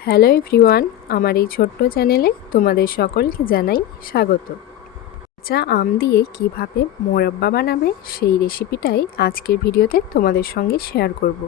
Hello everyone, আমার এই ছোট্ট চ্যানেলে তোমাদের সকলকে জানাই স্বাগত। কাঁচা আম দিয়ে কীভাবে মোরব্বা বানাবে সেই রেসিপিটাই আজকের ভিডিওতে তোমাদের সঙ্গে শেয়ার করব।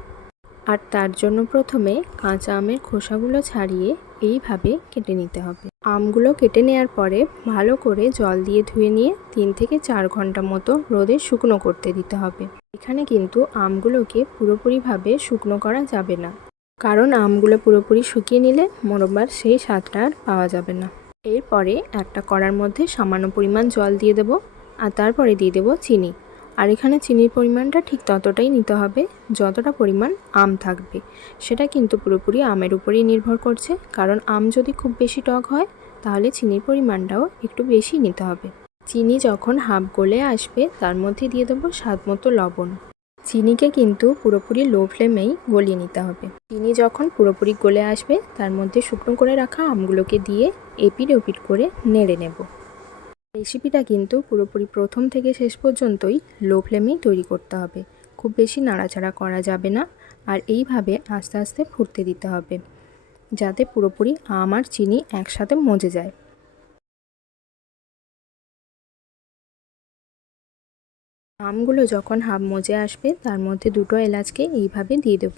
আর তার জন্য প্রথমে কাঁচা আমের খোসাগুলো ছাড়িয়ে এইভাবে কেটে নিতে হবে। আমগুলো কেটে নেওয়ার পরে ভালো করে জল দিয়ে ধুয়ে নিয়ে তিন থেকে চার ঘণ্টা মতো রোদে শুকনো করতে দিতে হবে। এখানে কিন্তু আমগুলোকে পুরোপুরিভাবে শুকনো করা যাবে না। কারণ আমগুলো পুরোপুরি শুকিয়ে নিলে মোরব্বার সেই স্বাদটা আর পাওয়া যাবে না। এরপরে একটা কড়ার মধ্যে সামান্য পরিমাণ জল দিয়ে দেবো আর তারপরে দিয়ে দেবো চিনি। আর এখানে চিনির পরিমাণটা ঠিক ততটাই নিতে হবে যতটা পরিমাণ আম থাকবে। সেটা কিন্তু পুরোপুরি আমের উপরেই নির্ভর করছে, কারণ আম যদি খুব বেশি টক হয়, তাহলে চিনির পরিমাণটাও একটু বেশি নিতে হবে। চিনি যখন হাফ গলে আসবে, তার মধ্যে দিয়ে দেবো স্বাদ মতো লবণ। চিনিকে কিন্তু পুরোপুরি লো ফ্লেমেই গলিয়ে নিতে হবে। চিনি যখন পুরোপুরি গলে আসবে, তার মধ্যে শুকনো করে রাখা আমগুলোকে দিয়ে এপিট ওপিট করে নেড়ে নেব। রেসিপিটা কিন্তু পুরোপুরি প্রথম থেকে শেষ পর্যন্তই লো ফ্লেমেই তৈরি করতে হবে। খুব বেশি নাড়াচাড়া করা যাবে না আর এইভাবে আস্তে আস্তে ফুটতে দিতে হবে, যাতে পুরোপুরি আম আর চিনি একসাথে মজে যায়। আমগুলো যখন হাফ মজে আসবে, তার মধ্যে দুটো এলাচকে এইভাবে দিয়ে দেব।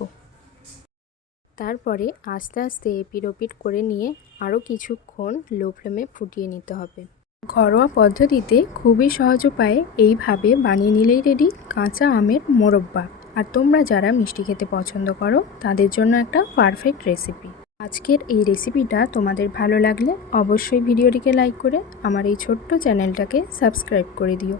তারপরে আস্তে আস্তে এপিট ওপিট করে নিয়ে আরও কিছুক্ষণ লো ফ্লেমে ফুটিয়ে নিতে হবে। ঘরোয়া পদ্ধতিতে খুবই সহজ উপায়ে এইভাবে বানিয়ে নিলেই রেডি কাঁচা আমের মোরব্বা। আর তোমরা যারা মিষ্টি খেতে পছন্দ করো, তাদের জন্য একটা পারফেক্ট রেসিপি। আজকের এই রেসিপিটা তোমাদের ভালো লাগলে অবশ্যই ভিডিওটিকে লাইক করে আমার এই ছোট্ট চ্যানেলটাকে সাবস্ক্রাইব করে দিও।